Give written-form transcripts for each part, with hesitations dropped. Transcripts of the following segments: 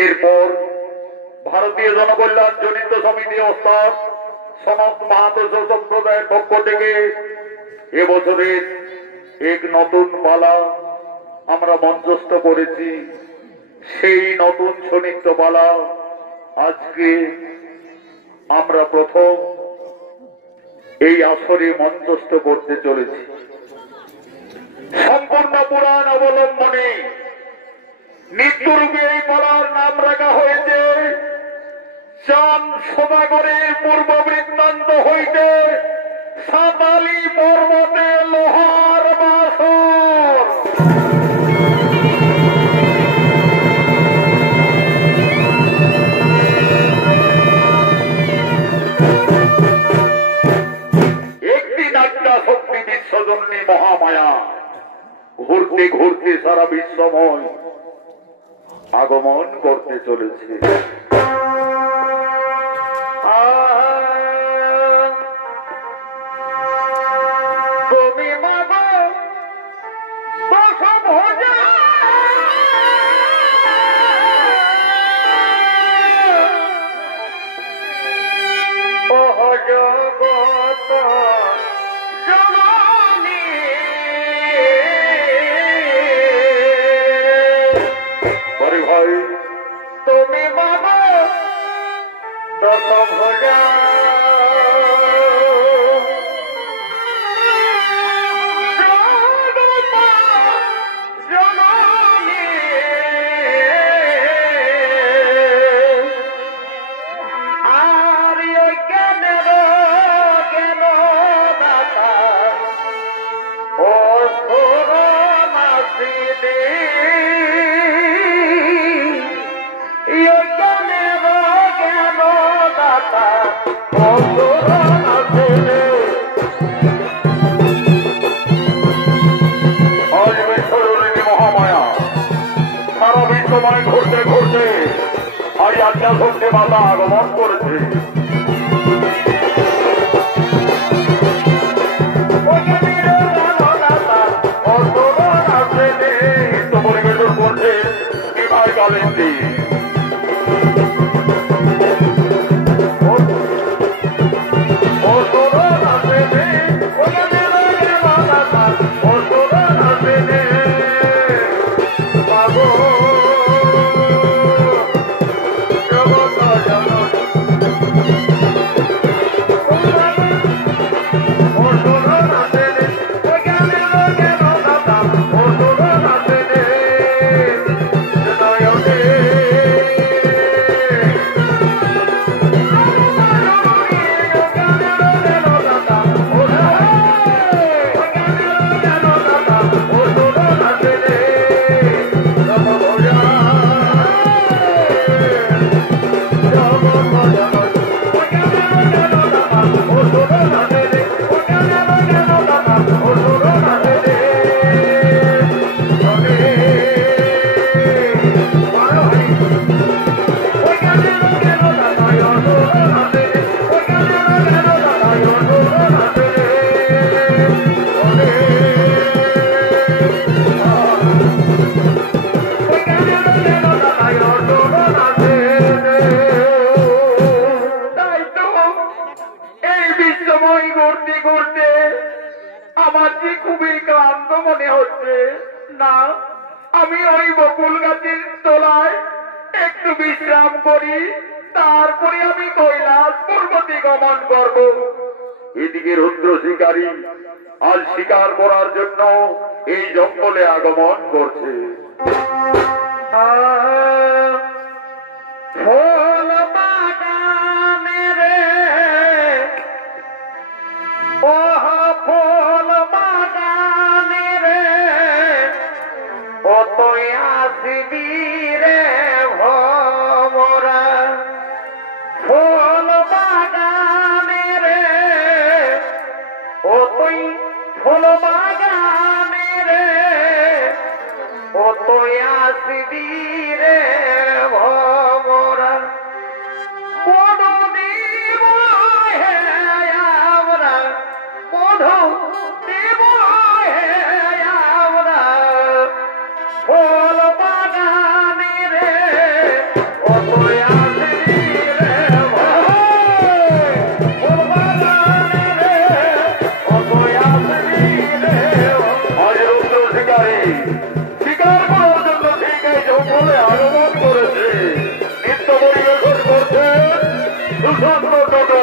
এরপর ভারতীয় জনকল্যাণ জনিত সমিতি অর্থাৎ সনত মহাদেশ সম্প্রদায়ের পক্ষ থেকে এবছরের এক নতুন পালা আমরা মঞ্চস্থ করেছি। সেই নতুন সনিত্য পালা আজকে আমরা প্রথম এই আসরে মঞ্চস্থ করতে চলেছি। সম্পূর্ণ পুরাণ অবলম্বনে নিত্যরূপে এই পালার নাম রাখা হয়েছে চাঁদ সদাগরের পূর্ব বৃত্তান্ত হইতে সাতালি পর্বতে লোহার বাসর। একটি নাট্যা শক্তি বিশ্বজননী মহামায়া ঘুরতে ঘুরতে সারা বিশ্বময় আগমন করতে চলেছে। তুমি মাগো দশভুজা ওহ জগত জননী বড় ভাই তুমি মাগো দশভুজা ঘুরতে ঘুরতে আর আজ্ঞা শক্তি মাতা আগমন করেছে। পরিবেশন করছে বিভাগ কালেন্দি। আমি ওই বকুল গাছের তলায় একটু বিশ্রাম করি, তারপরে আমি কৈলাস পর্বতে গমন করব। এদিকে রুদ্র শিকারী আজ শিকার করার জন্য এই জঙ্গলে আগমন করছে। ফল বাগানে রে ওহ ফল বাগানে রে ও তুই আসবি রে ভোমরা। ফল বাগানে রে ও তুই ফুল বাগানে রে ও তুই আসবি রে ভোমরা। মধু দিব হে আমরা মধু দিব হে আমরা ফল বাগানে রে সুসন্ন দুটো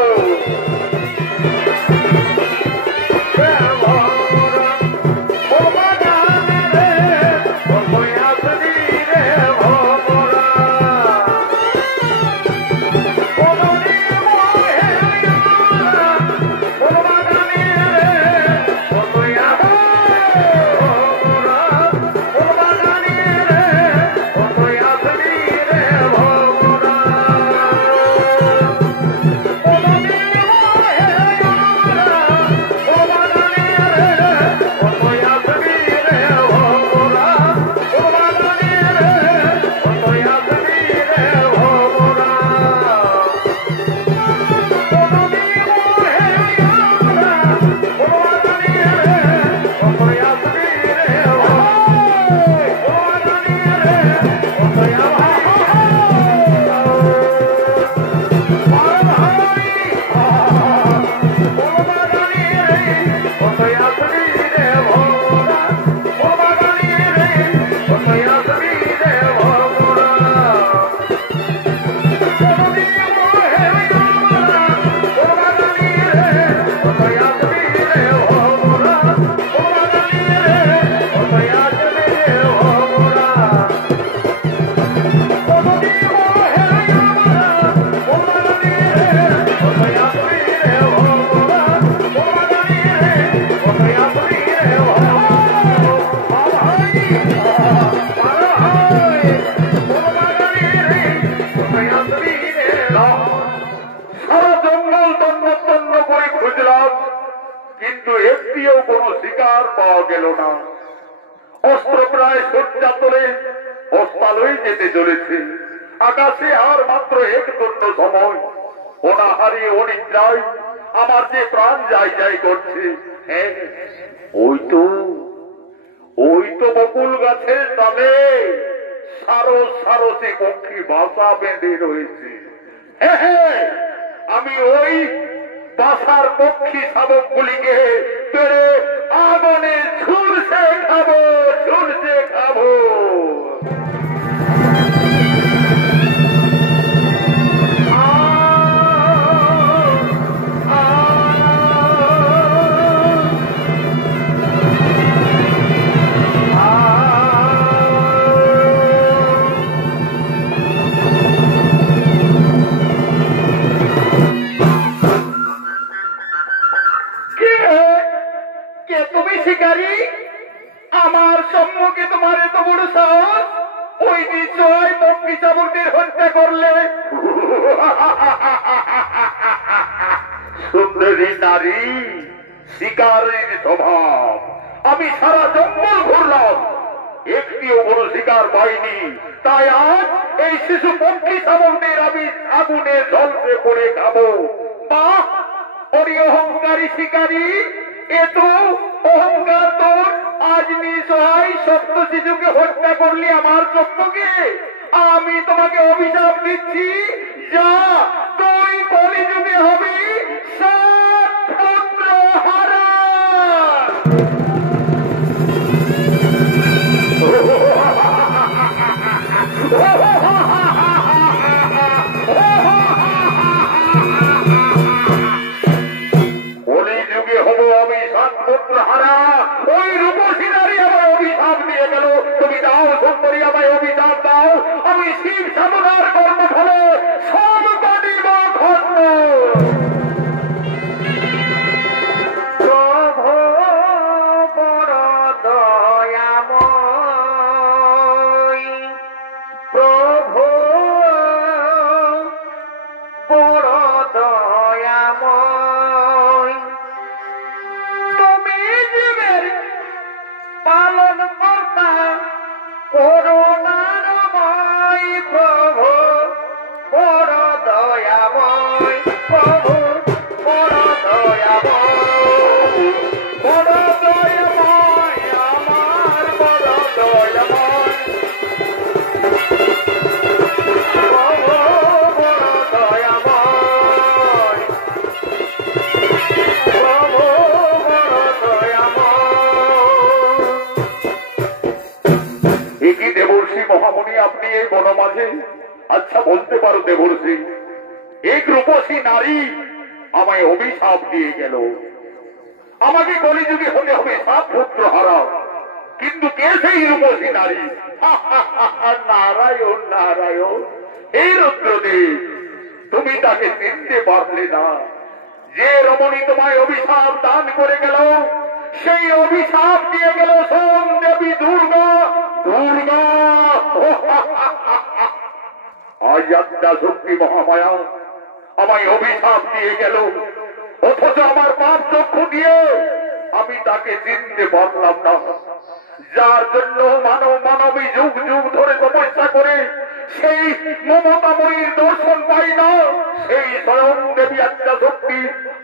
কিন্তু একটিও কোন শিকার পাওয়া গেল না। অস্ত্র প্রায় শয্যা তোলে অস্তালই যেতে চলেছে। আকাশে আর মাত্র এক দণ্ড সময়। অনাহারে অনিদ্রায় আমার যে প্রাণ যাই যাই করছে। হ্যাঁ, ওই তো বকুল গাছের ডালে সারস সারসে পক্ষী বাসা বেঁধে রয়েছে। হ্যাঁ, আমি ওই বাসার পক্ষী শাবক গুলিকে পেড়ে আগুনে ঝুলসে খাবো, ঝুলসে খাবো। শিকারী, আমার সম্মুখে তোমার এত বড় সাহস! ওই নিশ্চয় পক্ষী শাবকদের হত্যা করলে। সুন্দরী নারী, শিকারের স্বভাব। আমি সারা জঙ্গল ঘুরলাম, একটিও কোনো শিকার পাইনি। তাই আজ এই শিশু পক্ষী শাবকদের আমি আগুনে ঝলসে পড়ে খাবো। বাহ, ওরে অহংকারী শিকারী, এত অহংকার তোর! আজ নিঃসহায় সপ্ত শিশুকে হত্যা করলি আমার সত্যকে। আমি তোমাকে অভিশাপ দিচ্ছি, যা তুই কলিযুগে হবি সাত পুত্র হারা। কলিযুগে হব আমি সাত পুত্র হারা। ওই রূপসী নারী আমার অভিশাপ দিয়ে গেল। তুমি দাও সুন্দরী, আমায় অভিশাপ দাও। আমি শিব সাধনার কর্মফলে সব কাটিব খণ্ড। প্রভু বড় দয়াময়, প্রভু বড় দয়াময়, তুমি জীবের পালন কর্তা করুণার ময়। প্রভু বড় দয়াময়, প্রভু বড় দয়াময়, বড় দয়াময়, আমার বড় দয়াময়। প্রভু বড় দয়াময়, প্রভু বড় দয়াময়। একই দেবর্ষি মহামণি, আপনি এই বনমাঝে? আচ্ছা বলতে পারো দেবর্ষি, এক রূপসী রূপসী নারী আমায় অভিশাপ দিয়ে গেল। আমাকে কলিযুগে হতে হবে সাত পুত্র হারা। কিন্তু কে সেই রূপসী নারী? নারায়ণ নারায়ণ। এই রুদ্রদেব, তুমি তাকে চিনতে পারলে না। যে রমণী তোমায় অভিশাপ দান করে গেল, সেই অভিশাপ দিয়ে গেল সোম দেবী দুর্গা। দুর্গা আজ আদ্যা শক্তি মহামায়া আমায় অভিশাপ দিয়ে গেল, অথচ আমার পাপ চক্ষু দিয়ে আমি তাকে চিনতে পারলাম না। যার জন্য মানবী যুগ যুগ ধরে তপস্যা করে সেই মমতাময়ীর দর্শন পাই না, সেই স্বয়ং দেবী আদ্যা শক্তি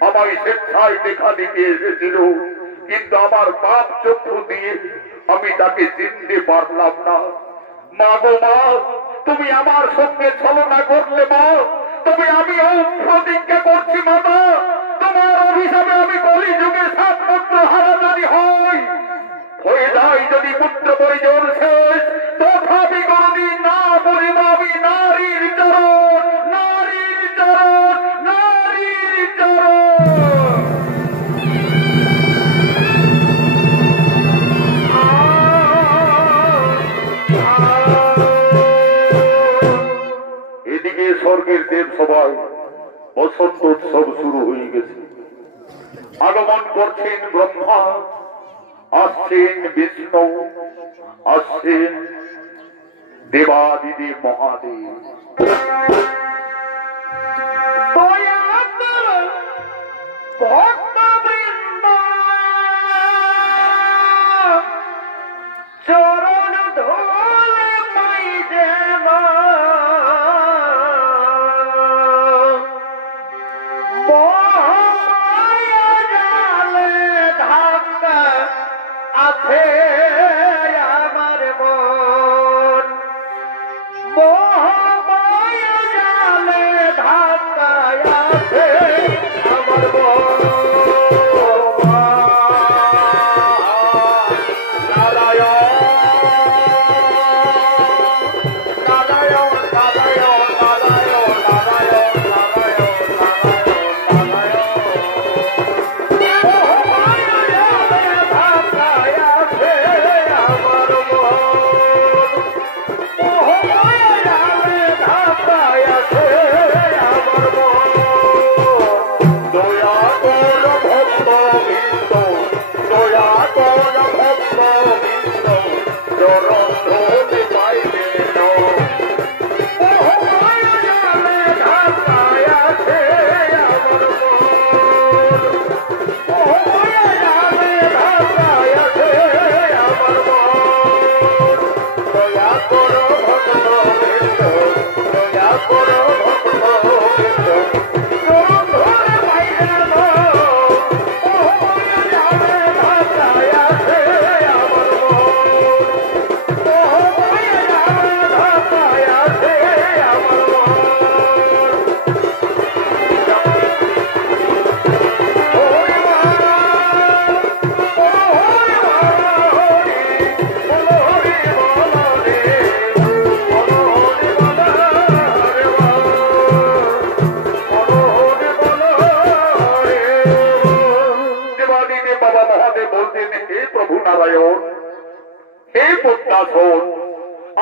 আমায় স্বেচ্ছায় দেখা দিতে এসেছিল। কিন্তু আমার পাপ চক্ষু দিয়ে আমি তাকে চিনতে পারলাম না। মা গো মা, তুমি আমার সঙ্গে ছলনা করলে মা, তবে আমি প্রতিজ্ঞা করছি মাতা, তোমার অভিশাপে আমি কলিযুগে সাত পুত্র হারা যদি হয়ে যায়, যদি পুত্র পরিজন শেষ, তথাপি কোনদিন না বলিব আমি নারীর চরণ, নারীর চরণ, নারীর চরণ। এদিকে স্বর্গের দেব সবাই বসন্ত উৎসব শুরু হয়ে গেছে। আগমন করছেন ব্রহ্মা, আসছেন বিষ্ণু, আসছেন দেবাদিদেব মহাদেব। ভক্তবৃন্দ চরণ ধরে পাই দেব, আছে আমার মন, মোহময় জালে ধাক্কায় আছে আমার মন। নারায়ণ নারায়ণ নারায়ণ নারায়ণ নারায়ণ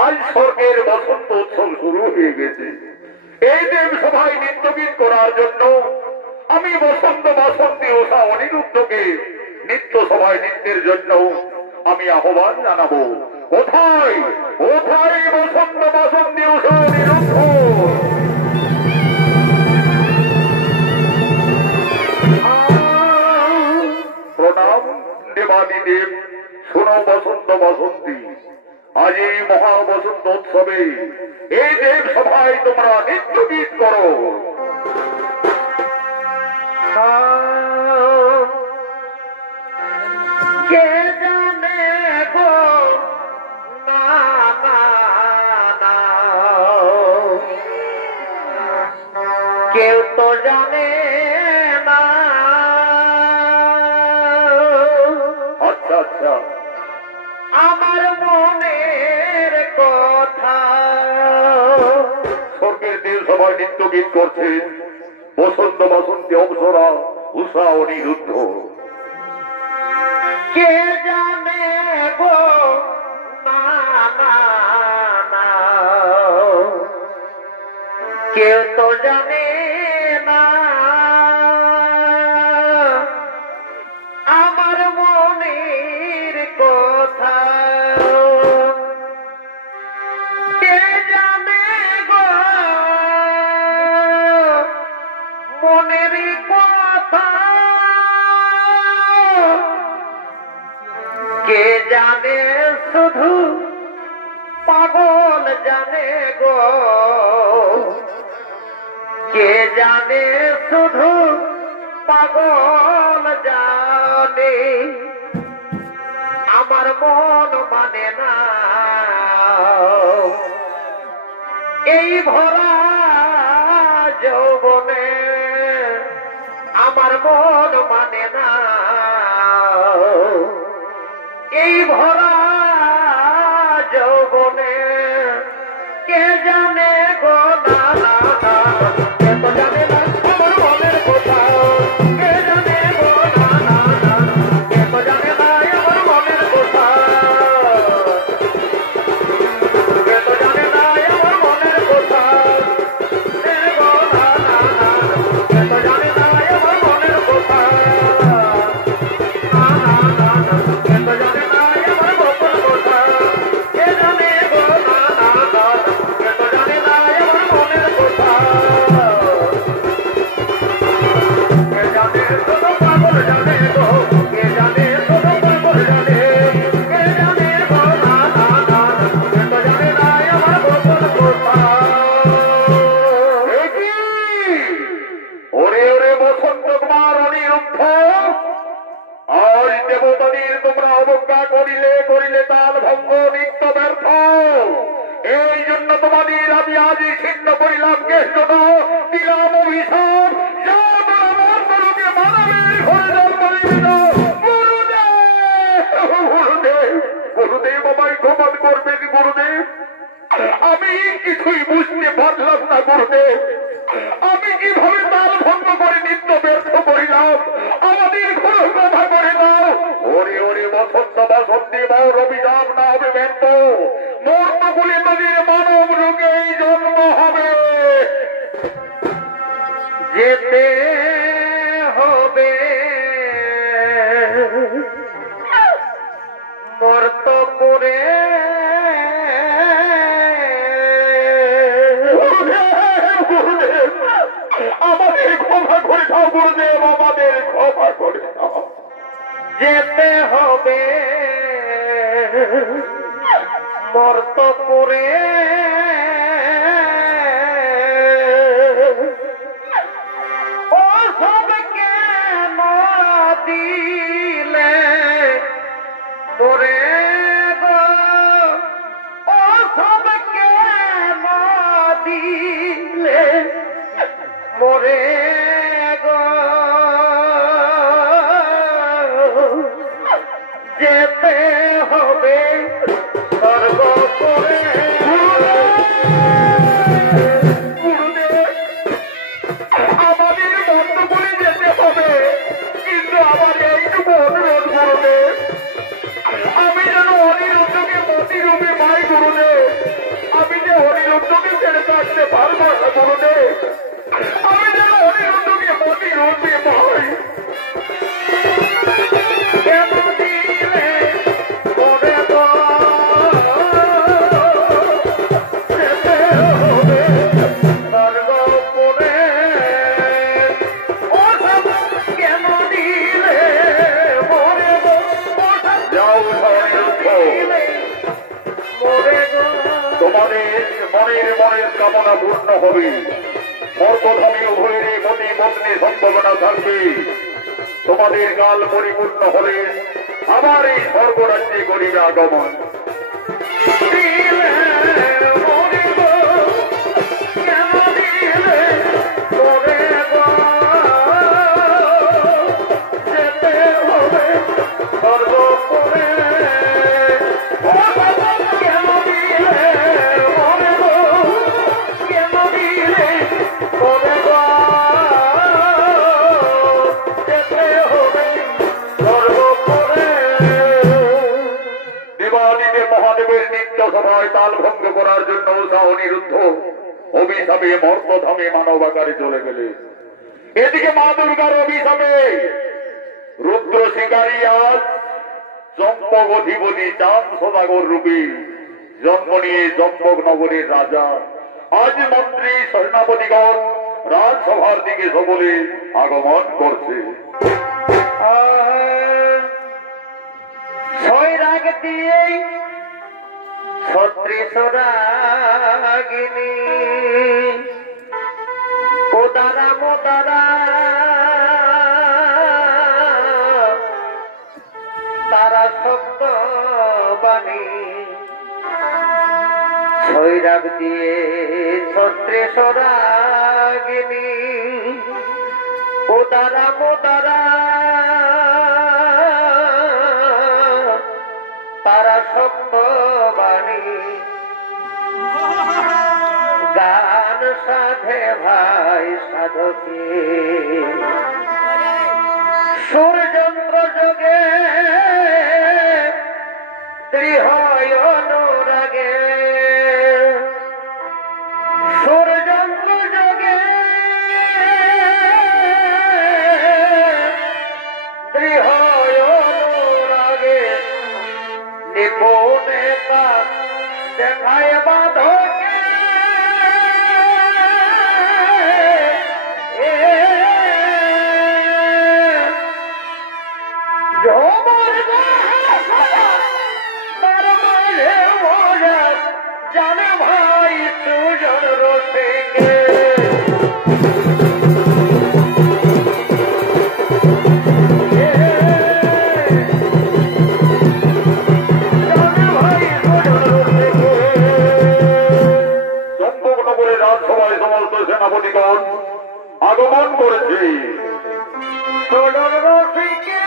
আজ স্বর্গের বসন্ত উৎসব শুরু হয়ে গেছে। এই দেব সভায় নৃত্যগীত করার জন্য আমি বসন্ত বাসন্তী ওষা অনিরুদ্ধকে নৃত্য সভায় নৃত্যের জন্য আমি আহ্বান জানাবো। কোথায় কোথায় বসন্ত বাসন্তী ওষা অনিরুদ্ধ? প্রণাম দেবাদিদেব। শোনো বসন্ত বাসন্তী, আজ এই মহা বসন্ত উৎসবে এই দেব সভায় তোমরা নৃত্য গীত করো। কে জানে গো না না না, কেউ তো জানে না। আচ্ছা আচ্ছা, আমার মনের কথা। স্বর্গের দেব সবাই নৃত্য গীত করছে, বসন্ত বসন্তে অবসরা উষা অনিরুদ্ধ। কে জানে গো না না না, কেউ তো জানে না আমার মনের কথা। কে জানে গো মনের কথা, কে জানে শুধু পাগল জানে গো, কে জানে শুধু পাগল জানে আমার মন মানে না এই ভরা যৌবনে, আমার মন মানে না এই ভরা যৌবনে। কে জানে গো না না না, কে তো জানে না আমার মনের কথা। কে জানে গো না না না, কে তো জানে না আমার মনের কথা। কে তো জানে না আমার মনের কথা। কে গো না না না, কে তো জানে না আমার মনের কথা। না না না না, কে তো জানে না আমার গোপন কথা। কে জানে গো না না না, কে তো জানে না আমার মনের কথা। কে জানে শুধু পাগল জানে গো, কে জানে শুধু পাগল জানে। কে জানে গো না না না, কে তো জানে না আমার গোপন কথা। এ কি? ওরে ওরে বসন্ত কুমার অনিরুদ্ধ, আজ দেবতাদের তোমরা অবজ্ঞা করিলে করিলে তাল ভঙ্গ নিত্য ব্যর্থ। এই জন্য তোমাদের আমি আজই ছিন্ন করিলাম কেষ্ট, দিলাম অভিশাপ। যা তোরা আমার গুরুকে মানবের ঘরে জন্ম নিবি না। গুরুদেব গুরুদেব গুরুদেব, আমায় ক্ষমা করবেন গুরুদেব। আমি কিছুই বুঝতে পারলাম না গুরুদেব, আমি কিভাবে তাল ভঙ্গ করে নিত্য ব্যর্থ করিলাম। আমাদের ঘর কথা করে দাও। ওরে ওরে বসন্ত বসন্তে মোর অভিযান না হবে ব্যর্থ। মোর নকুলে নদীর মানব রোগে এই জন্ম হবে। যেতে হবে মর্তপুরে, আমাদের ক্ষমা করে দাও গুরুদেব, আমাদের ক্ষমা করে দাও। যেতে হবে মর্তপুরে, ও সবকে দিলে মোরে গো, ও সবকে দিলে মোরে গো। যেতে হবে সর্বপুরে। আমাদের বন্ধ করে যেতে হবে, কিন্তু আমার এইটুকু অনুরোধ গুরুদেব, আমি যেন অনিরুদ্ধকে মতিরূপে পাই গুরুদেব। আমি যে অনিরুদ্ধকে ছেড়ে থাকতে পারবো না গুরুদেব, আমি যেন অনিরুদ্ধকে মতিরূপে পাই। কেন দিলে মোরে গো, যেতে হবে সর্বপুরে। ও সব কেন দিলে মোরে গো, ও সব যাও অনিরুদ্ধ, দিলে মোরে গো। তোমাদের মনের কামনা পূর্ণ হবে। মর্তধামী উভয়ের মতি পত্নী সম্ভাবনা থাকবে। তোমাদের কাল পরিপূর্ণ হলে আবার এই স্বর্গরাজ্যে করিবে আগমন। দিলে মোরে গো, কেন দিলে মোরে গো। যেতে হবে সর্বপুরে। ও বাবা কেন দিলে মোরে গো, কেন দিলে মোরে গো। রাজসভায় তাল ভঙ্গ করার জন্য অনিরুদ্ধ অভিশাপে মর্তধামে মানব আকারে চলে গেলে, এদিকে মা দুর্গার অভিশাপে রুদ্র শিকারী আজ চম্পক অধিপতি চাঁদ সদাগর রূপী জন্ম নিয়ে চম্পক নগরীর রাজা আজ মন্ত্রী সেনাপতিগণ রাজসভার দিকে সকলে আগমন করছে। ছয়রাগ দিয়ে ছত্রিশরাগিনী ওদারা মোদারা তারা শব্দ বাণী ছয়রাগ দিয়ে ছত্রিশরাগিনী ওদারা মোদারা তারা শব্দ বাণী গান সাধে ভাই সাধকে সুরযন্ত্র যোগে দৃঢ় অনুরাগে সুরযন্ত্র যোগে দৃঢ় অনুরাগে নিপুণে দেখায় বাধকে জানে ভাই সুজন রসিকে রাজসভায় সমস্ত সেনাপতিগণ আগমন করেছে। সুজন রসিকে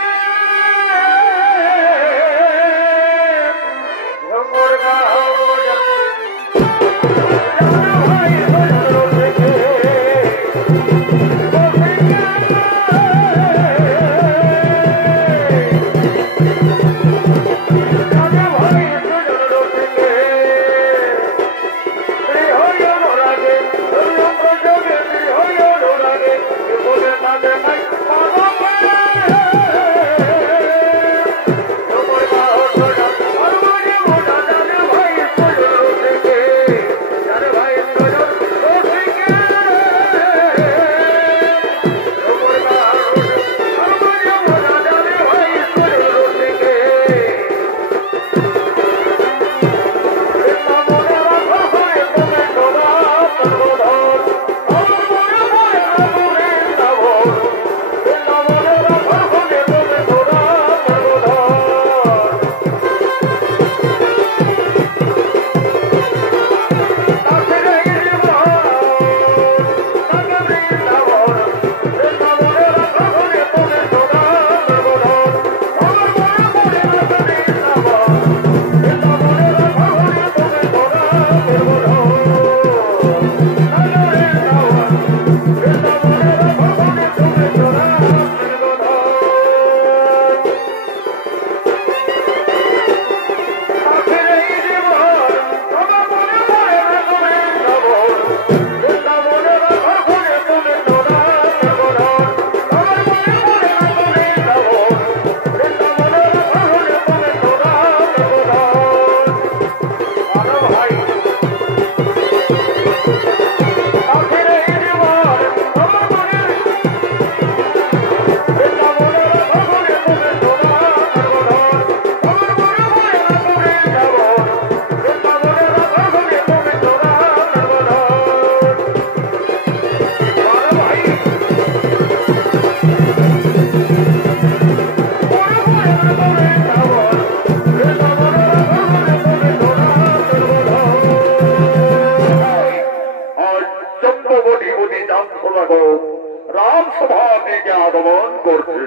রাজসভা থেকে আগমন করছে।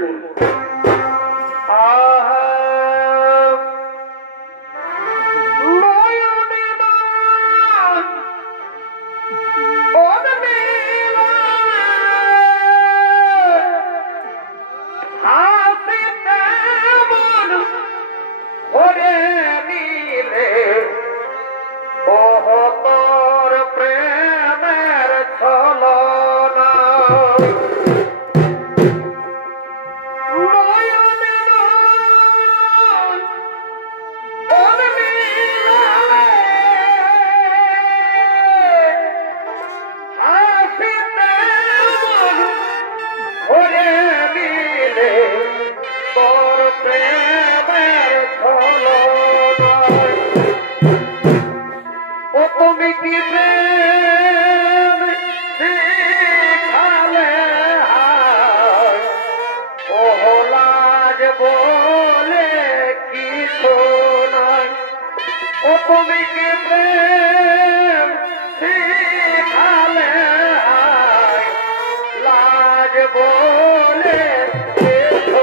বলে কিছু নাই ও তুমি কি প্রেম শিখালে লাজ বলে কিছু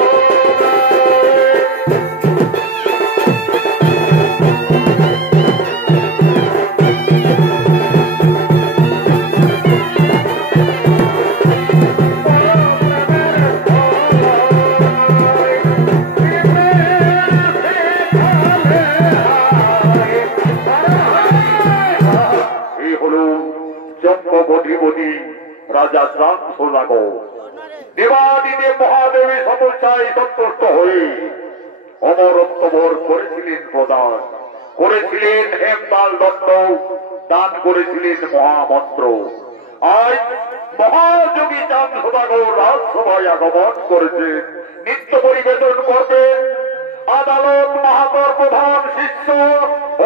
রাজা রাম সোনাগো দেবাদিদেব মহাদেবী সমস্যায় সন্তুষ্ট হয়ে অমরত্ব বর করেছিলেন প্রদান, করেছিলেন হেমতাল দত্ত, দান করেছিলেন মহামন্ত্র। আজ মহাযোগী চাঁদ সোনাগো রাজসভায় আগমন করেছেন, নিত্য পরিবেশন করবেন আদালত মাহাতর প্রধান শিষ্য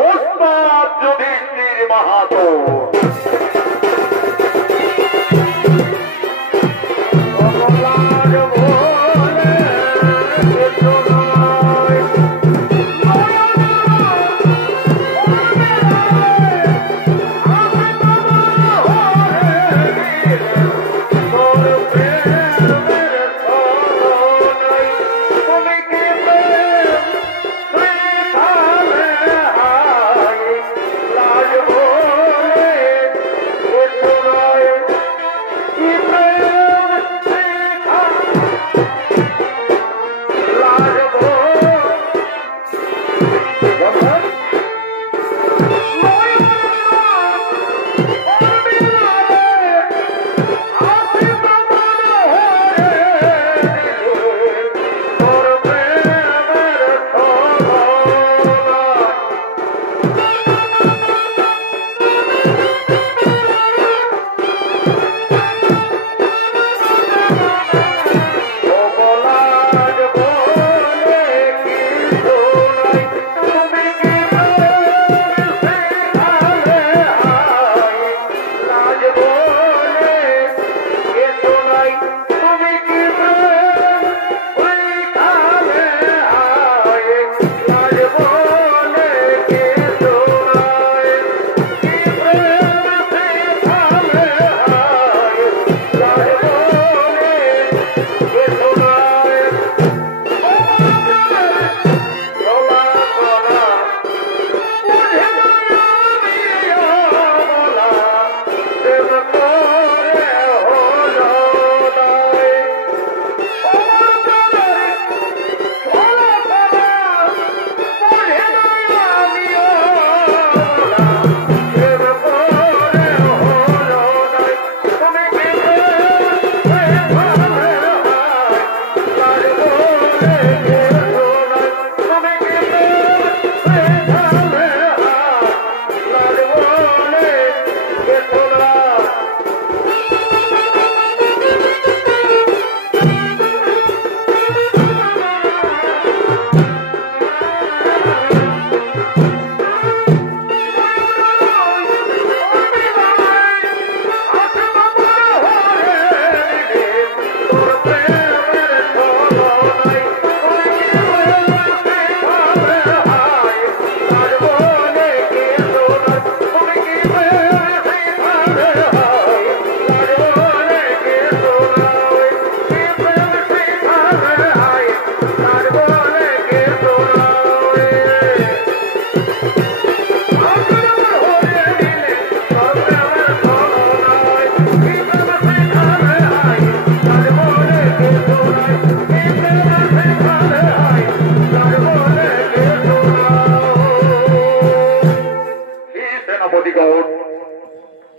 ওস্তাদ যুধিষ্ঠির মাহাতো।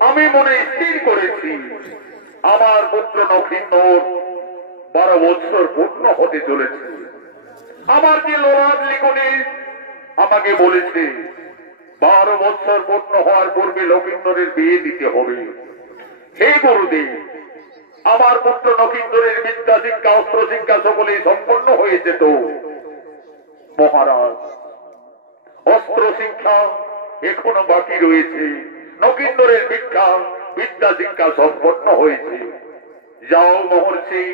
আমি মনে স্থির করেছি আমার পুত্র নক্ষিন্দর 12 বছর পূর্ণ হতে চলেছে। আমার যে লোরাদ লিখনে আমাকে বলেছে 12 বছর পূর্ণ হওয়ার পূর্বে লক্ষিন্দরের বিয়ে দিতে হবে। হে গুরুদেব, আমার পুত্র নক্ষিন্দরের বিদ্যা শিক্ষা অস্ত্র শিক্ষা সকলেই সম্পন্ন হয়ে যেত। মহারাজ, অস্ত্র শিক্ষা এখনো বাকি রয়েছে, নক্ষিন্দরের বিদ্যা শিক্ষা সম্পন্ন হয়েছে। যাও মহর্ষি,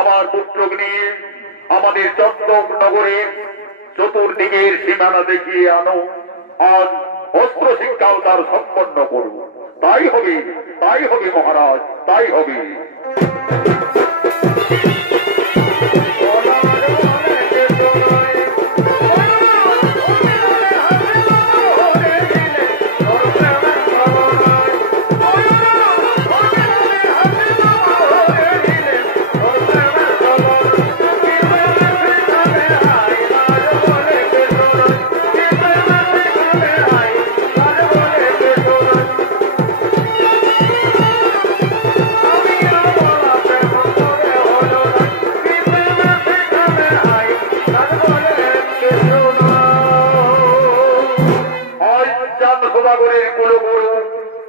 আমার পুত্রকে নিয়ে আমাদের চট্টগ্রাম নগরের চতুর্দিকের সীমানা দেখিয়ে আনো। আজ অস্ত্র শিক্ষাও তার সম্পন্ন করব। তাই হবে মহারাজ, তাই হবে।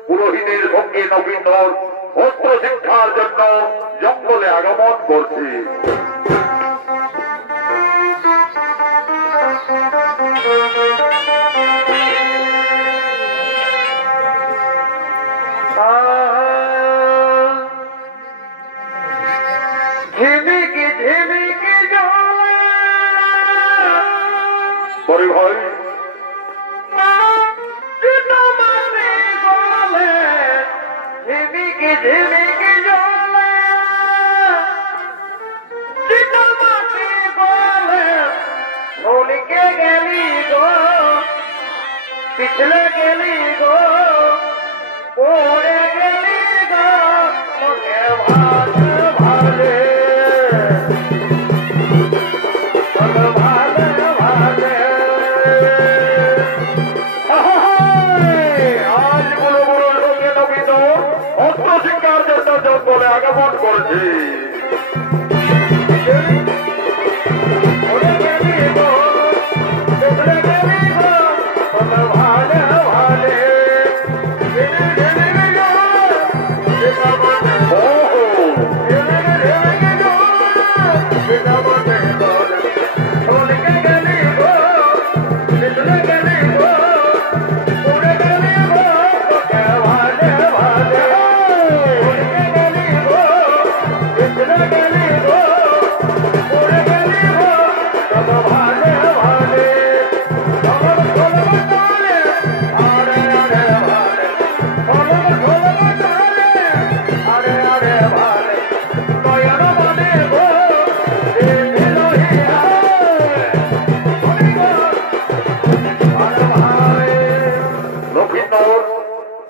পুরোহিতের সঙ্গে নবীনর অস্ত্র শিক্ষার জন্য জঙ্গলে আগমন করছে। ঝিমিকি ঝিমিকি জলে বড় ভাই ঝিমিকি ঝিমিকি জলে চিতমাটি বলে ভুলিকে গেলি গো, পিছলে গেলি গো, পড়ে গেলি গো, মনে ভালে ভালে ভালে ভালে। আজ বড় বড় লোকে নবীন অস্ত্র শিক্ষার জন্য জঙ্গলে আগমন করেছে।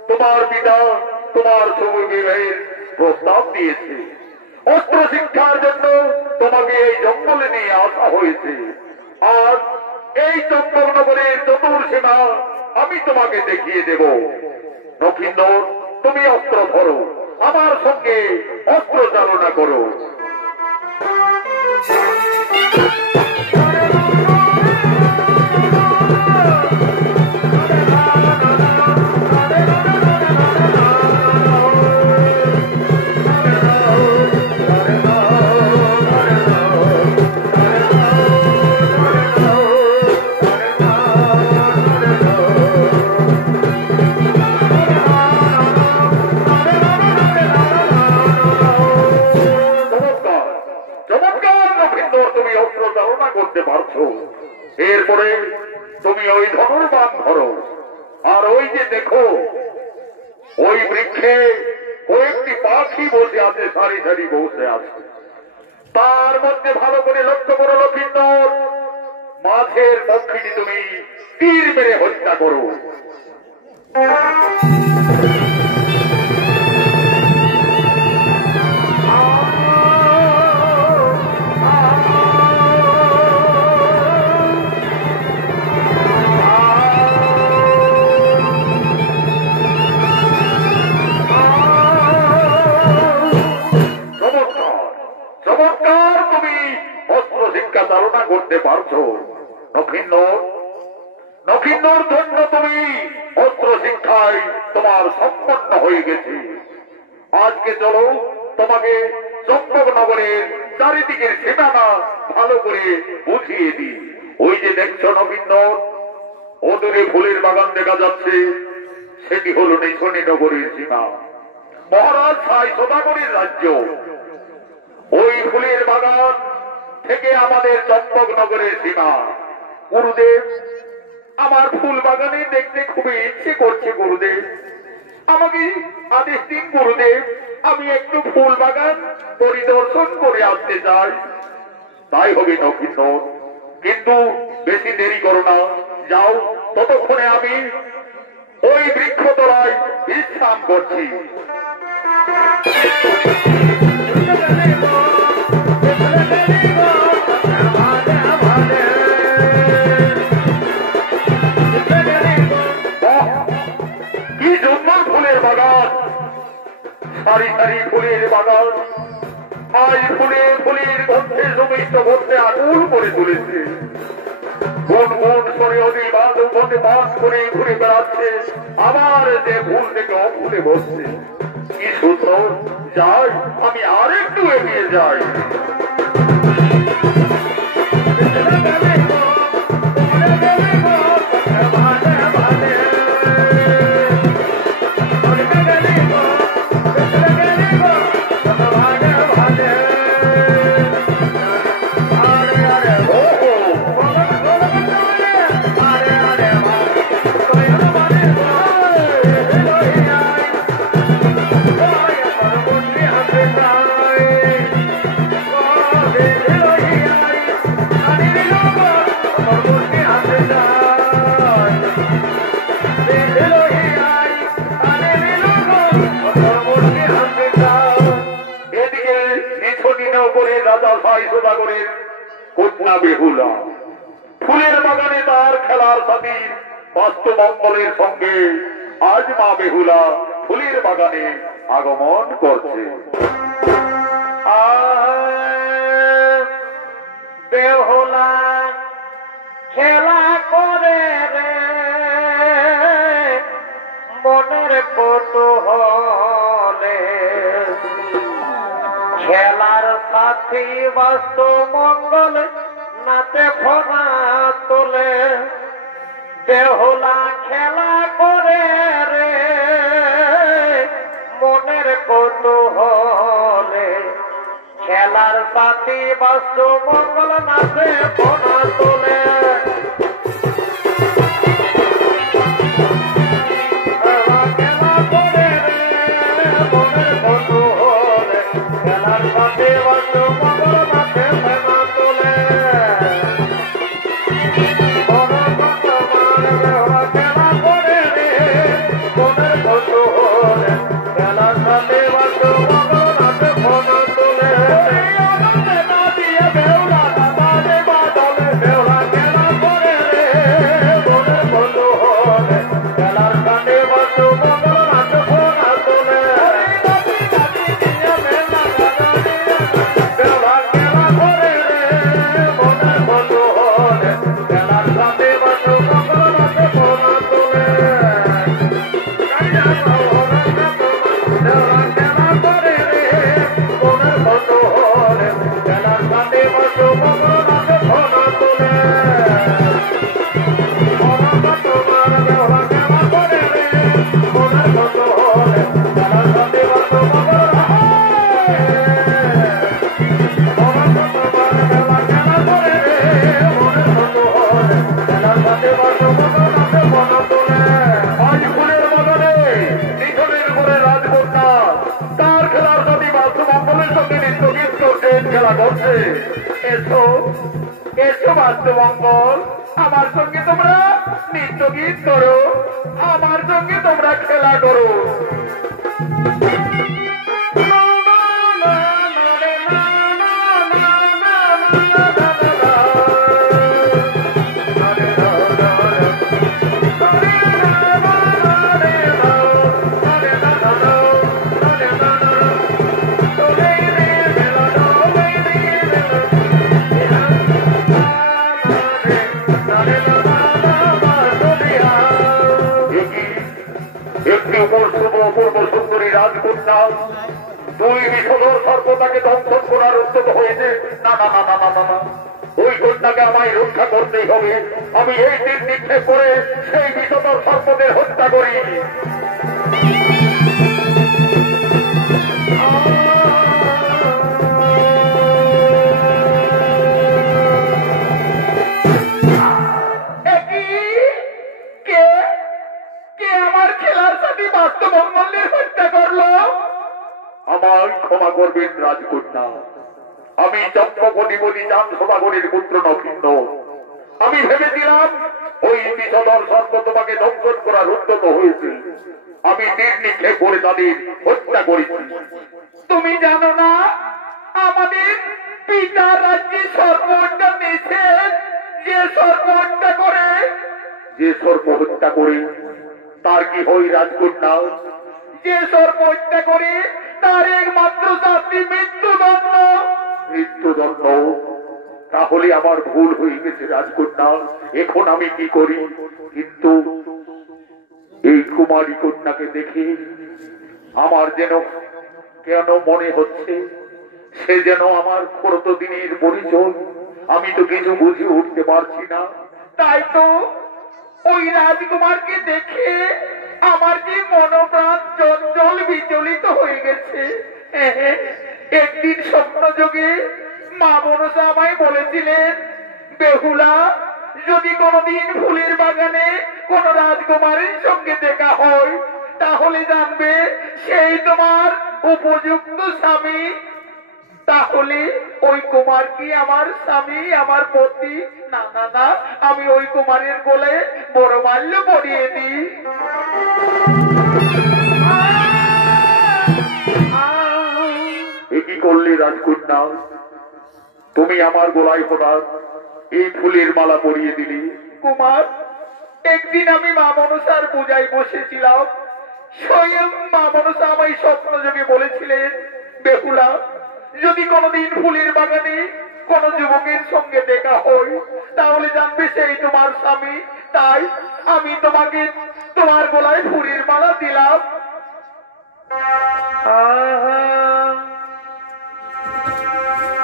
তোমার পিতা তোমার সৌভাগ্যের প্রস্তাব দিয়েছে, অস্ত্র শিক্ষার জন্য তোমাকে এই জঙ্গলে নিয়ে আসা হয়েছে। আর এই চম্পকনগরের চতুর্সীমা আমি তোমাকে দেখিয়ে দেব। নক্ষিন্দর, তুমি অস্ত্র ধরো, আমার সঙ্গে অস্ত্র চালনা করো। এরপরে তুমি ওই ধনুর্বাণ ধরো। আর ওই যে দেখো, ওই বৃক্ষে কয়েকটি পাখি বসে আছে, সারি সারি বসে আছে। তার মধ্যে ভালো করে লক্ষ্য করো লক্ষিন্দর, মাঝের পক্ষীটি তুমি তীর মেরে হত্যা করো। চালনা করতে পারছো নক্ষিন্দর জন্য তুমি অস্ত্র শিক্ষায় তোমার সম্পন্ন হয়ে গেছে। আজকে চলো তোমাকে চম্পকনগরের চারিদিকের সীমানা ভালো করে বুঝিয়ে দিই। ওই যে দেখছো নক্ষিন্দর, অদূরে ফুলের বাগান দেখা যাচ্ছে, সেটি হল নিশনীনগরের সীমা, মহারাজ সাই সদাগরের রাজ্য। ওই ফুলের বাগান থেকে আমাদের চম্পকনগরের সীমা। গুরুদেব, আমার ফুল বাগানে দেখতে খুবই ইচ্ছে করছে গুরুদেব, আমাকে আদেশ দিন গুরুদেব, আমি একটু ফুল বাগান পরিদর্শন করে আসতে চাই। তাই হবে নক্ষত্র, কিন্তু বেশি দেরি করো না, যাও, ততক্ষণে আমি ওই বৃক্ষতলায় বিশ্রাম করছি। কি সুন্দর ফুলের বাগান, সারি সারি ফুলের বাগান, আজ ফুলে ফুলের গন্ধে সমিষ্ট করতে আকুল করে তুলেছে। কোন কোন সরে অতি বাদ মধ্যে বাস করে ঘুরে বেড়াচ্ছে, আবার যে ফুল থেকে অফুলে বসছে। কি সুন্দর, যাই, আমি আর একটু এগিয়ে যাই। কন্যা বেহুলা ফুলের বাগানে তার খেলার সাথী বাস্তবঙ্গলের সঙ্গে আজ মা বেহুলা ফুলের বাগানে আগমন করছে। বেহুলা খেলা করে রে মনের কৌতূহলে, খেলার সাথী বাস্তু মঙ্গল নাতে ফোনা তোলে। বেহুলা খেলা করে রে মনের কৌতূহলে, খেলার সাথী বাস্তু মঙ্গল নাতে ফোনা তোলে। এসো এসো বাস্তবঙ্গল, আমার সঙ্গে তোমরা নৃত্য গীত করো, আমার সঙ্গে তোমরা খেলা করো। অপূর্ব সুন্দরী রাজকন্যা, দুই বিষধর সর্বতাকে দংশন করার উদ্যোগ হয়েছে। না না না না না না না, ওই কন্যাকে আমায় রক্ষা করতেই হবে। আমি এই দিন নিক্ষেপ করে সেই বিষধর সর্বদের হত্যা করি। আমি চম্পকটিপতি চাঁদ সদাগরের পুত্র নক্ষিন্দ। আমি ভেবেছিলাম ওই বিষধর সর্প তোমাকে দংশন করার উদ্যত হয়েছে। আমি তীর নিক্ষেপ করে তাদের হত্যা করেছি। তুমি জানো না আমাদের পিতা রাজ্যে সর্প হত্যা নিষেধ? যে সর্প হত্যা করে, যে সর্প হত্যা করে তার কি হয় রাজকন্যা? যে সর্প হত্যা করে তার একমাত্র শাস্তি মৃত্যুদণ্ড। মৃত্যুদণ্ড? তাহলে আমার ভুল হয়ে গেছে রাজকন্যা। এখন আমি কি করি? কিন্তু এই কুমারী কন্যাকে দেখে আমার যেন কেন মনে হচ্ছে সে যেন আমার কতদিনের পরিচয়। আমি তো কিছু বুঝে উঠতে পারছি না। তাই তো ওই রাজকুমারকে দেখে আমার যে মনোপ্রাণ চঞ্চল বিচলিত হয়ে গেছে। একদিন স্বপ্নযোগে মা মনসা আমায় বলেছিলেন, বেহুলা, যদি কোনোদিন ফুলের বাগানে কোন রাজকুমারের সঙ্গে দেখা হয় তাহলে জানবে সেই তোমার উপযুক্ত স্বামী। তাহলে ওই কুমার কি আমার স্বামী, আমার পতি? না না না, আমি ওই কুমারের বলে বড় মাল্য পরিয়ে দিই। কি করলে রাজকন্যা? তুমি আমার গলায় হঠাৎ এই ফুলের মালা পরিয়ে দিলি। কুমার, একদিন আমি মা মনসার পূজায় বসেছিলাম। স্বয়ং মা মনসা আমায় স্বপ্নযোগে বলেছিলেন, বেহুলা, যদি কোনোদিন ফুলের বাগানে কোন যুবকের সঙ্গে দেখা হয় তাহলে জানবে সেই তোমার স্বামী। তাই আমি তোমাকে তোমার গলায় ফুলের মালা দিলাম।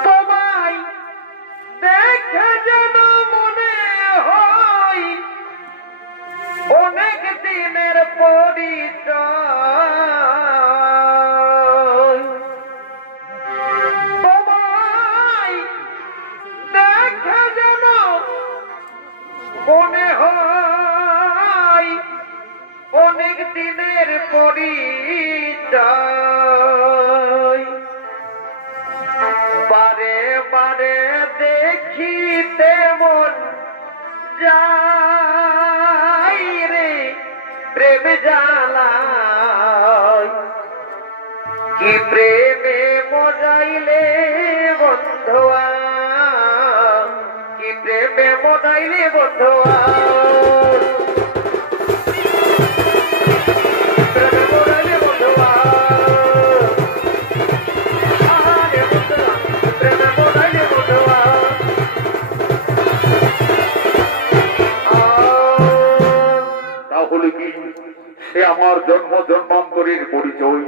তোমায় দেখে যেন মনে হয় অনেক দিনের পরিচয়। তোমায় দেখে যেন মনে হয় অনেক দিনের পরিচয়। বারে বারে দেখিতে মন যাই রে প্রেম জ্বালায়। কি প্রেমে মজাইলে বন্ধুয়া, কি প্রেমে মজাইলে বন্ধুয়া, প্রেমে মজাইলে বন্ধুয়া, আরে বন্ধুয়া, প্রেমে মজাইলে বন্ধুয়া। তাহলে কি সে আমার জন্ম জন্মান্তরের পরিচয়?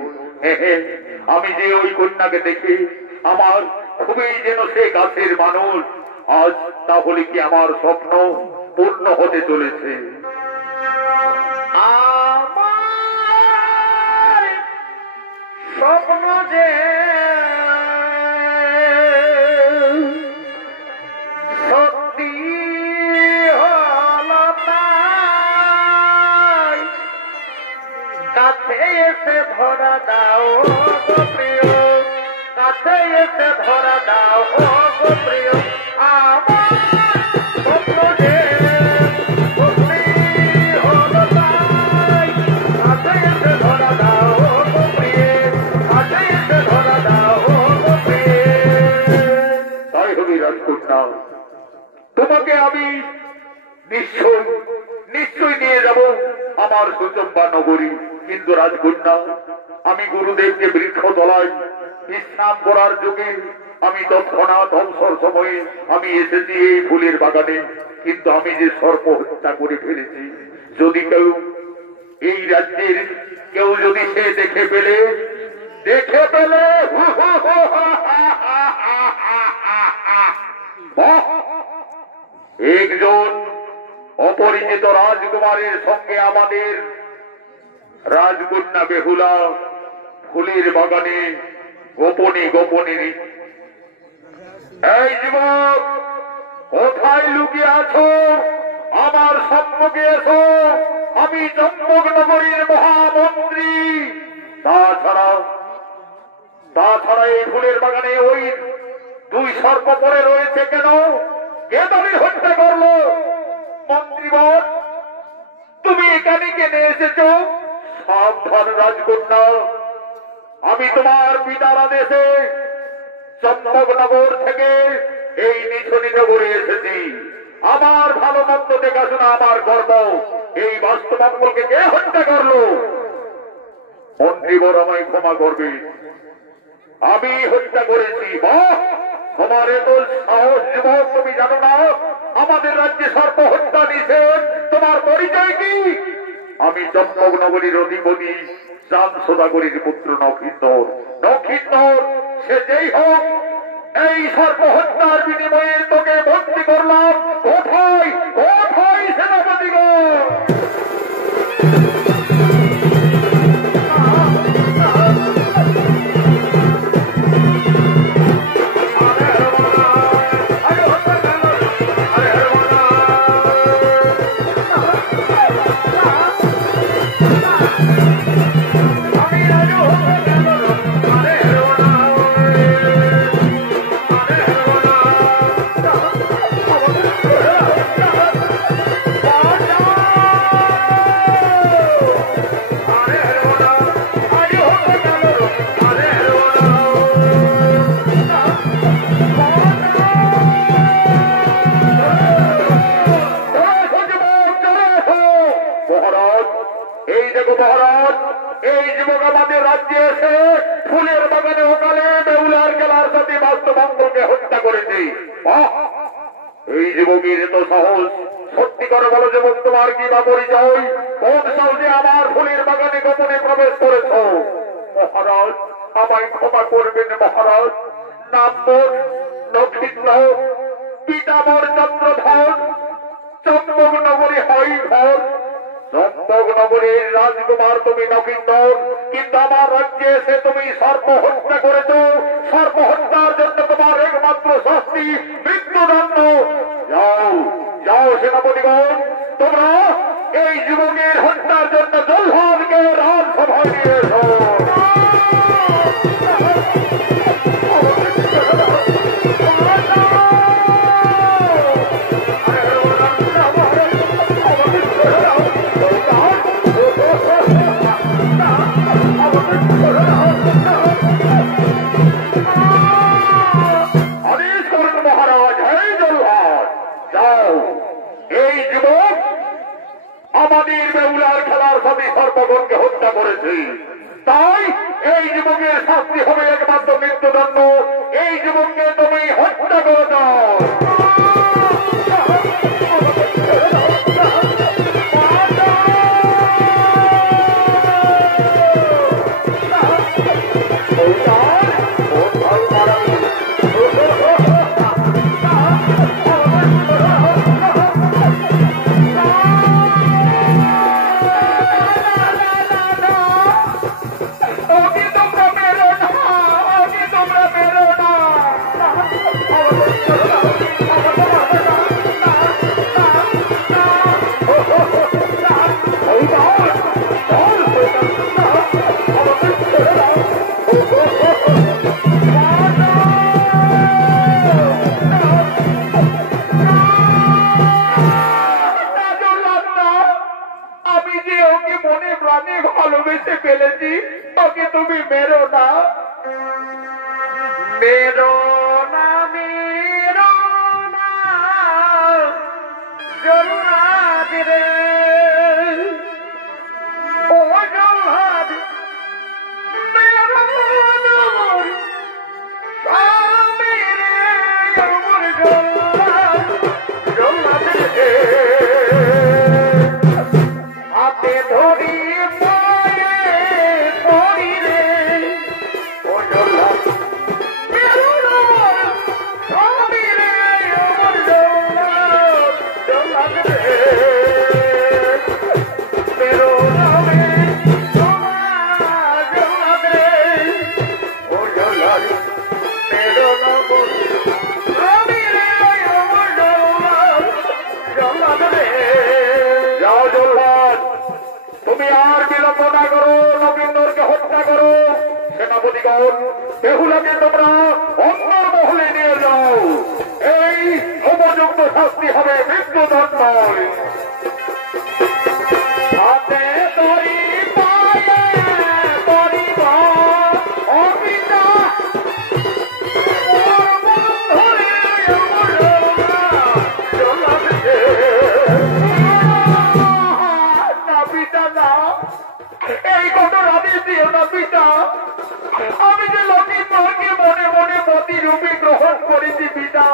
আমি যে ওই কন্যাকে দেখে আমার খুবই যেন সে কাছের মানুষ। আজ তাহলে কি আমার স্বপ্ন পূর্ণ হতে চলেছে? আমার স্বপ্ন যে সত্যি হল তাই, কাছে এসে ধরা দাও গো প্রিয়, কাছে এসে ধরা দাও গো প্রিয়। আমার স্বপ্ন যে সত্যি হল তাই, কাছে এসে ধরা দাও গো প্রিয়, কাছে এসে ধরা দাও গো প্রিয়। তাই হবে রাজকন্যা, তোমাকে আমি নিশ্চয় নিশ্চয় নিয়ে যাব আমার সুচম্বা নগরী। কিন্তু রাজকন্যা, আমি গুরুদেবকে বৃক্ষ তলায় বিশ্রাম করার যুগে আমি তৎক্ষণাৎ অবসর সময়ে আমি এসেছি এই ফুলের বাগানে। কিন্তু আমি যে সর্প হত্যা করে ফেলেছি, যদি কেউ এই রাজ্যের কেউ যদি সে দেখে পেলে একজন অপরিচিত রাজকুমারের সঙ্গে আমাদের রাজকন্যা বেহুলা ফুলের বাগানে গোপনে গোপনে। এই যুবক, কোথায় লুকিয়ে আছো? আমার সম্মুখে এসো। আমি চম্পক নগরীর মহামন্ত্রী। তাছাড়া এই ফুলের বাগানে ওই দুই সর্প পরে রয়েছে কেন? কে তাদের হত্যা করলো? মন্ত্রীবর, তুমি এখানে কেনে এসেছ? সাবধান রাজকন্যা, আমি তোমার পিতার আদেশে চম্পকনগর থেকে এই নিছনি নগরে এসেছি। আমার ভালো মন্দ দেখাশোনা আমার গর্ব। এই বাস্তবঙ্গলকে কে হত্যা করলো? মন্ত্রীবর, আমায় ক্ষমা করবে, আমি হত্যা করেছি। বাহ, তোমার এত সাহস যুবক, তুমি জানো না আমাদের রাজ্যে সর্প হত্যা নিষেধ? তোমার পরিচয় কি? আমি চম্পকনগরীর অধিপতি চাঁদ সদাগরীর পুত্র নক্ষিন্দর। নক্ষিন্দর সে যেই হোক, এই সর্প হত্যার বিনিময়ে তোকে বন্দী করলাম। কোথায় কোথায় সেনাপতিগণ? এই যুবকের তো সাহস! সত্যি করে বলো যুবক, তোমার কি বা পরিচয়? কোন সাহসে আমার ফুলের বাগানে গোপনে প্রবেশ করেছ? মহারাজ, আমায় ক্ষমা করবেন মহারাজ। নাম মোর নক্ষিন্দ, পিতা মোর চন্দ্রধর, চম্পকনগরী হয় ঘর। চম্পকনগরীর রাজকুমার তুমি নক্ষিন্দর, কিন্তু আমার রাজ্যে এসে তুমি সর্প হত্যা করেছ। সর্প হত্যার জন্য তোমার একমাত্র শাস্তি মৃত্যুদণ্ড। যাও যাও সেনাপতিগণ, তোমরা এই যুবকের হত্যার জন্য জল্লাদকে রাজসভায় নিয়ে এসো। আমাদের বেউলার খেলার সাথে সর্পগণকে হত্যা করেছে, তাই এই যুবকের শাস্তি হবে একমাত্র মৃত্যুদণ্ড। এই যুবককে তুমি হত্যা করে দাও। ভালোবেসে ফেলেছি, তোকে তুমি মেরো না, মেরো না, মেরো না জল্লাদ রে, ও জল্লাদ মেরো না স্বামী রে, আমার জল্লাদ, জল্লাদ রে, হাতে ধরি তুমি আর বিলম্ব না করো, নবীন্দরকে হত্যা করো। সেনাপতিগণ, বেহুলাকে তোমরা অন্য মহলে নিয়ে শাস্তি হবে মৃত্যুদণ্ড। হাতে তরি পায়ে তরিব অবিতা এই ঘটনা দিও না পিতা। আমি যে লক্ষ্মীন্দরকে মনে মনে প্রতিরূপে গ্রহণ করেছি পিতা,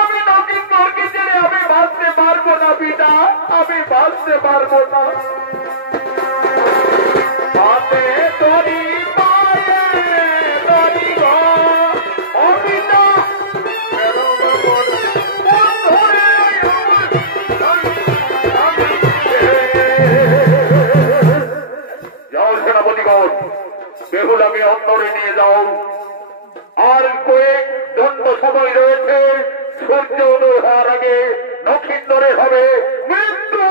আমি লক্ষ্মীন্দরকে ছেড়ে আমি বাঁচতে পারবো না পিতা, আমি বাঁচতে পারবো না। হাতে তরি পায়ে তরি গো অপিতা যাও সেনাপতিগণ, বেহুলাকে অন্তরে নিয়ে যাও। আর কয়েক দণ্ড সময় রয়েছে, সূর্য উদয় হওয়ার আগে নক্ষিন্দরে হবে মৃত্যু।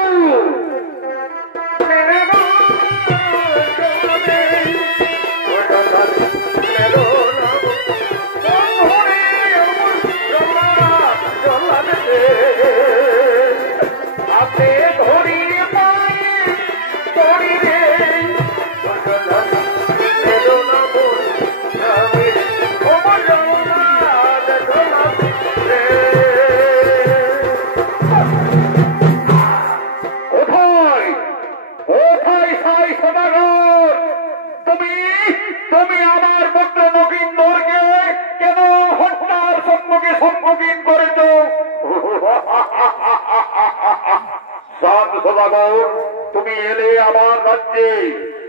আপনি ধরি পায়ে ধরি রে তুমি আমার পুত্র নবীন্দরকে কেন হত্যার সম্মুখীন করেছ? সদাগর, তুমি এলে আমার রাজ্যে,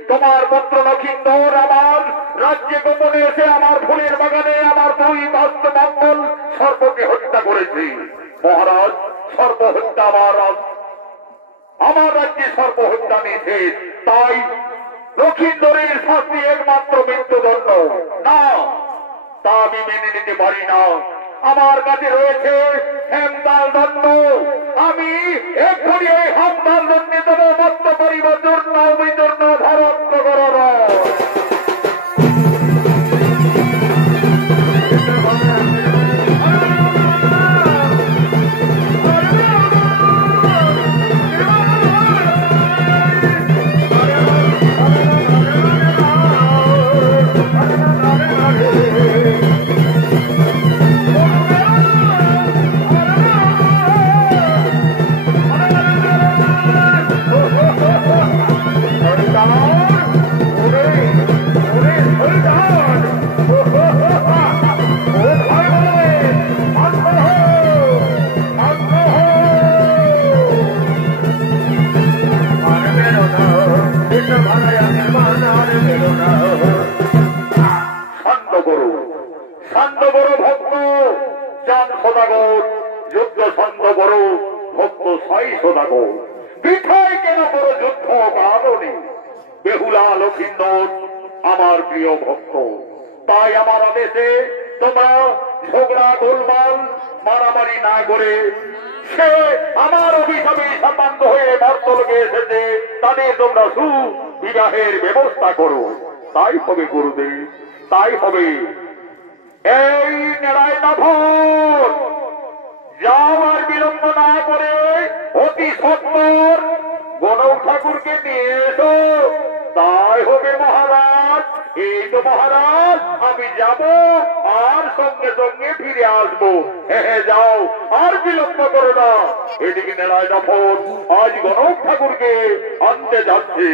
তোমার পুত্র নক্ষিন্দর আমার রাজ্যে গোপনে এসে আমার ফুলের বাগানে আমার দুই বাস্ত মঙ্গল সর্পকে হত্যা করেছে। মহারাজ, সর্প হত্যা আমার রাজ্যে সর্প হত্যা নিষেধ, তাই লক্ষ্মীন্দরের শাস্তি একমাত্র মৃত্যুদণ্ড। না, তা আমি মেনে নিতে পারি না। আমার কাছে রয়েছে হেমদাল দণ্ড, আমি এক্ষুনি এই হেমদাল দণ্ডে দেবো মত্ত করিব চূর্ণ বিচূর্ণ ভারত নগর। বেহুলা লক্ষ্মীন্দর আমার প্রিয় ভক্ত, তাই আমার আদেশে তোমরা ঝগড়া গোলমাল মারামারি না করে, সে আমার অভিশাপে সম্বন্ধ হয়ে মর্তলোকে এসেছে, তাদের তোমরা সুবিবাহের ব্যবস্থা করো। তাই হবে গুরুদেব, তাই হবে। এই নেড়াই নাভর, যাও আর বিলম্ব না করে অতি সত্বর গণক ঠাকুরকে নিয়ে এসো। তাই হবে মহারাজ। এই তো মহারাজ, আমি যাব আর সঙ্গে সঙ্গে ফিরে আসবো। হ্যাঁ, যাও, আর বিলম্ব করো না। এদিকে নেড়াই নাভর আজ গণক ঠাকুরকে আনতে যাচ্ছে।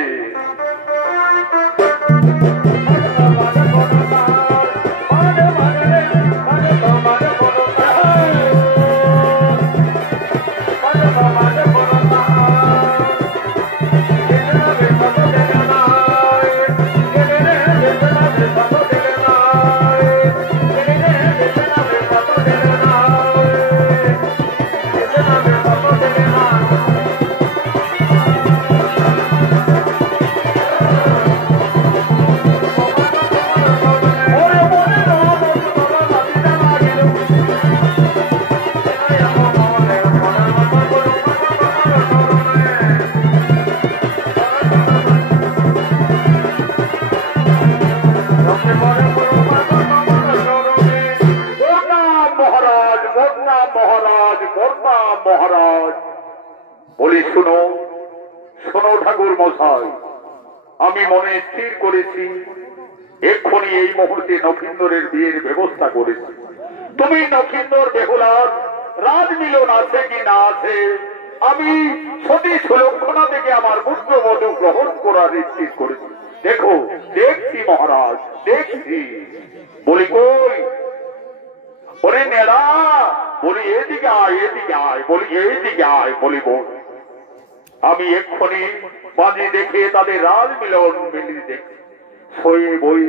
মহারাজ, প্রণাম মহারাজ। বলি শোনো, শোনো ঠাকুর মশাই, আমি মনে স্থির করেছি এক্ষুনি এই মুহূর্তে নক্ষিন্দরের বিয়ের ব্যবস্থা করেছি। তুমি নক্ষিন্দর বেহুলার রাজমিলন আছে কি না আছে, আমি সতী সুলক্ষণা থেকে আমার পুত্রবধূ গ্রহণ করার স্থির করেছি। দেখো, দেখছি মহারাজ, দেখছি। বলি কই? বলি নেড়া, বলি এদিকে আয়, এদিকে আয়, বলি এইদিকে আয়। বলি বোন, আমি এক্ষুনি বাজি দেখে তাদের রাজমিলন মিলিয়ে দেখি। সয়ে বই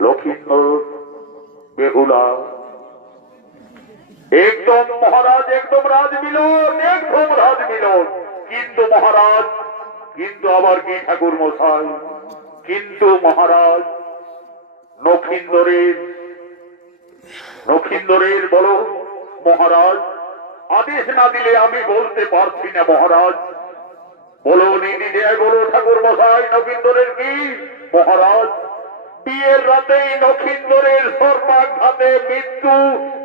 লক্ষিন্দর বেহুলা একদম মহারাজ, একদম রাজমিলন, একদম রাজমিলন। কিন্তু মহারাজ, কিন্তু আবার কি ঠাকুর মশাই? কিন্তু মহারাজ, নক্ষিন্দরের বলো মহারাজ, আদেশ না দিলে আমি বলতে পারছি না মহারাজ। বলো নির্দেশ, বলো ঠাকুর মশাই, নক্ষিন্দরের কি? মহারাজ, বিয়ের রাতেই নক্ষিন্দরের সর্বাঘাতে মৃত্যু,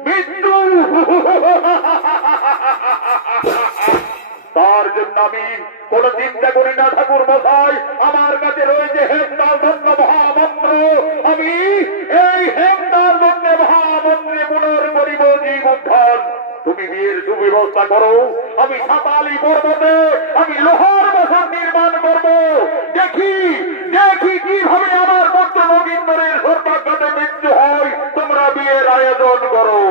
মৃত্যু। তার জন্য আমি কোন চিন্তা করি না ঠাকুর মশাই। আমার কাছে রয়েছে হেমদাল ধন্য মহামন্ত্র। আমি এই হেমদাল ধন্য মহামন্ত্রে পুনর করিব জীব উদ্ধার। তুমি বিয়ের সুব্যবস্থা করো, আমি সাতালি পর্বতে আমি লোহার বাসন নির্মাণ করব। দেখি দেখি কিভাবে আমার পুত্র নগিন্দরের সর্বাঘাতে মৃত্যু হয়। তোমরা বিয়ের আয়োজন করো।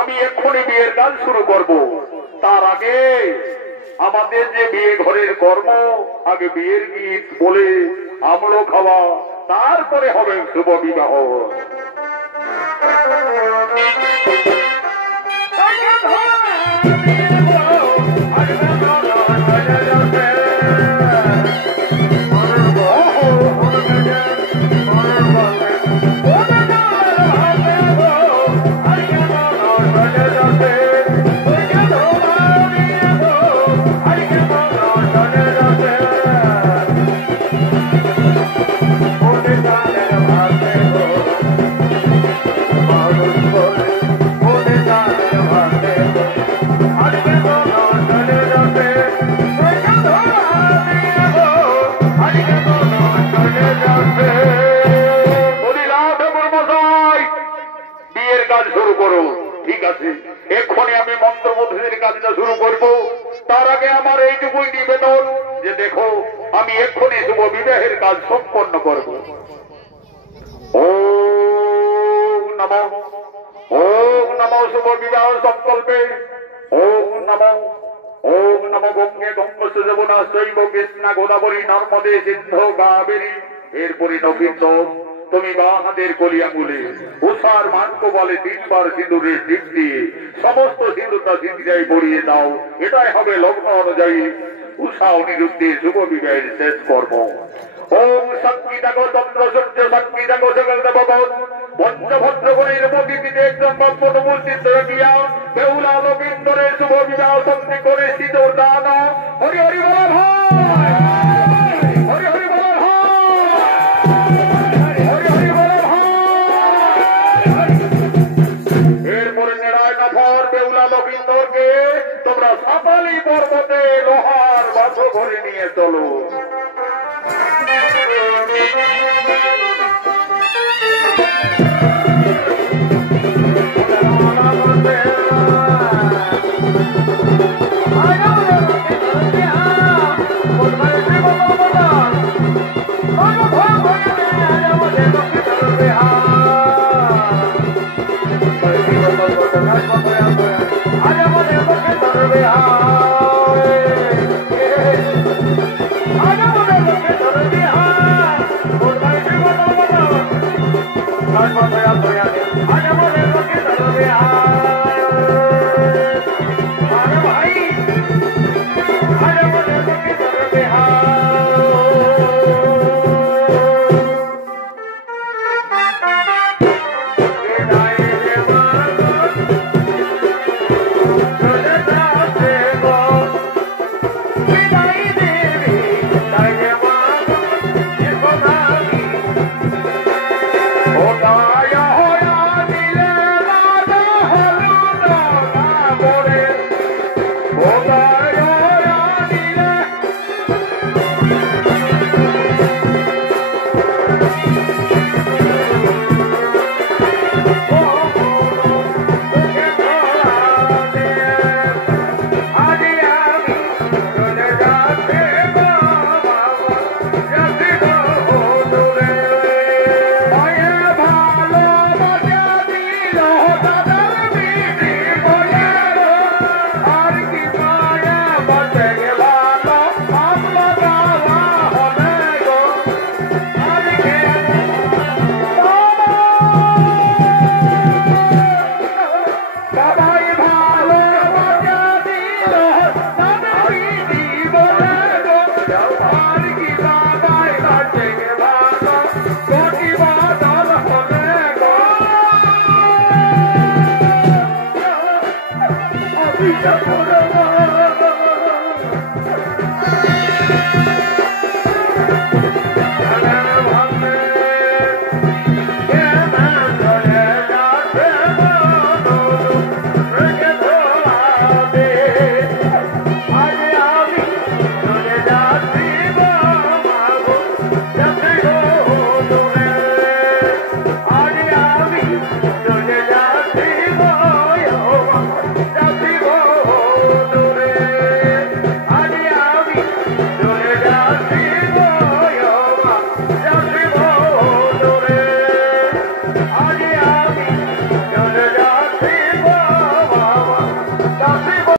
আমি এক্ষুনি বিয়ের কাজ শুরু করব। তার আগে আমাদের যে বিয়ে ঘরের কর্ম, আগে বিয়ের গীত বলে আমলো খাওয়া, তারপরে হবে শুভ বিবাহ। শুরু করো। ঠিক আছে, এক্ষুনি আমি মন্ত্রমুগ্ধের কাজটা শুরু করব। তার আগে আমার এইটুকুই নিবেদন যে দেখো, আমি এক্ষুনি শুভ বিবাহের কাজ সম্পন্ন করব। ওম নমঃ, ওম নমঃ শুভ বিবাহ সংকল্পে। ওম নমঃ, ওম নমঃ গঙ্গে গঙ্গস্য যমুনা চৈব কৃষ্ণা গোদাবরী নর্মদে সিন্ধু কাবেরী। এরপরে নক্ষিন্দর, তুমি বা হাতের কলি আঙুলে উষার মানক বলে 3 বার সিঁদুরের টিপ দিয়ে সমস্ত সিঁদুরটা সিঁদুরায় পরিয়ে দাও। এটাই হবে লগ্ন অনুযায়ী উষা অনিরুদ্ধে শুভ বিবাহের শেষ কর্ম। ওম শক্তি দেখো চন্দ্র সূর্য শক্তি দেখো সকল দেবগণ পঞ্চভদ্রগণের প্রতিটিতে একজন ব্রহ্মণ মূর্তিতে গিয়া বেহুলা নবীন্দরের শুভ বিবাহ সন্ধি করে সিঁদুর দান। হরি হরি বল ভাই, হরি হরি বল ভাই, হরি হরি বল ভাই। তোমরা সাতালি পর্বতে লোহার বাসো ভরে নিয়ে চলো। Yeah.